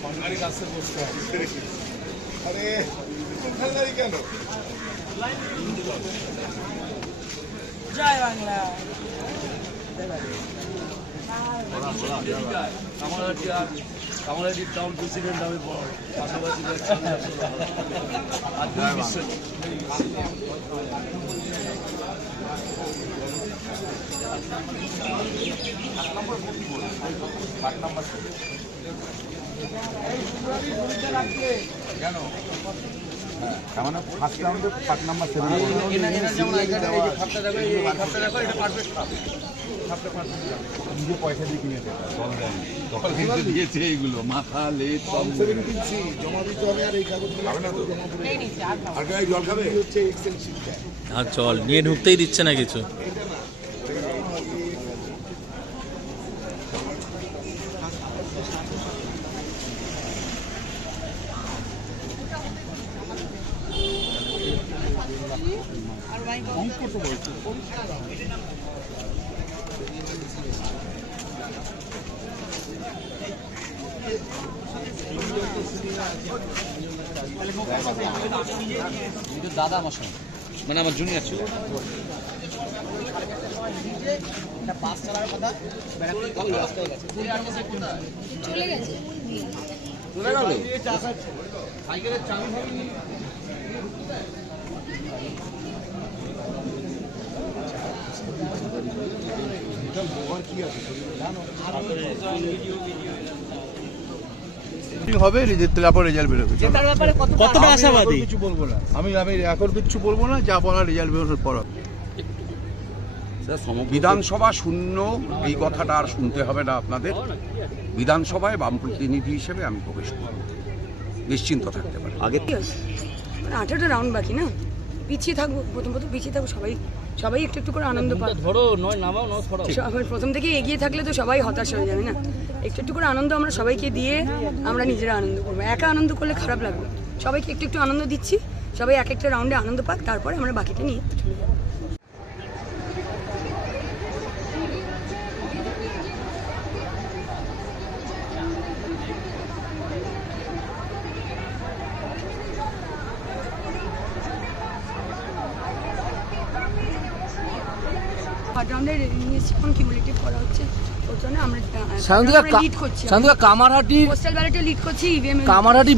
সরকারি কাজে বসতে হবে। আরে কেন জয় বাংলা। কামারহাটির টাউন প্রেসিডেন্ট আমি পাশাপাশি ফার্স্ট রাউন্ডে 5 নাম্বার 7 নিজে পয়সা দিয়ে কিনেছে, দল দিয়েছে এইগুলো মাথা লেট সব জমা দিতে হবে। আর এই কাগজগুলো আর জল খাবে হচ্ছে এক্সেল শিটটা, আর জল নিয়ে ঢুকতেই দিচ্ছে না কিছু। দাদা মশাই মানে আমার জুনিয়র ছিল, চলে গেছে। সাইকেলের চাবি হবে, তারপর রেজাল্ট বেরোবে। কতটা আশাবাদী? কিছু বলবো না, আমি এখন কিছু বলবো না, যা বলার রেজাল্ট বেরোনোর পর। বিধানসভা শূন্য এই কথাটা আর শুনতে হবে না আপনাদের। বিধানসভায় বাম প্রতিনিধি হিসেবে আমি প্রবেশ করব, নিশ্চিন্ত থাকতে পারি। আগে 18টা রাউন্ড বাকি না, পিছিয়ে থাকবো, প্রথম পিছিয়ে থাকবো, সবাই একটু একটু করে আনন্দ পাবে। ধরো নয় নামাও নয় ছড়াও। প্রথম থেকে এগিয়ে থাকলে তো সবাই হতাশ হয়ে যাবে না, একটু একটু করে আনন্দ আমরা সবাইকে দিয়ে আমরা নিজেরা আনন্দ করবো। একা আনন্দ করলে খারাপ লাগবে, সবাইকে একটু একটু আনন্দ দিচ্ছি, সবাই এক একটা রাউন্ডে আনন্দ পাক, তারপরে আমরা বাকিটা নিয়ে চলে যাবো। থার্ড রাউন্ডে নিয়ে এখন কিউমুলেটিভ করা হচ্ছে, ওর জন্য আমরা লিড করছি, কামারহাটি পোস্টাল ব্যালটে লিড করছি, ইভিএম কামারহাটি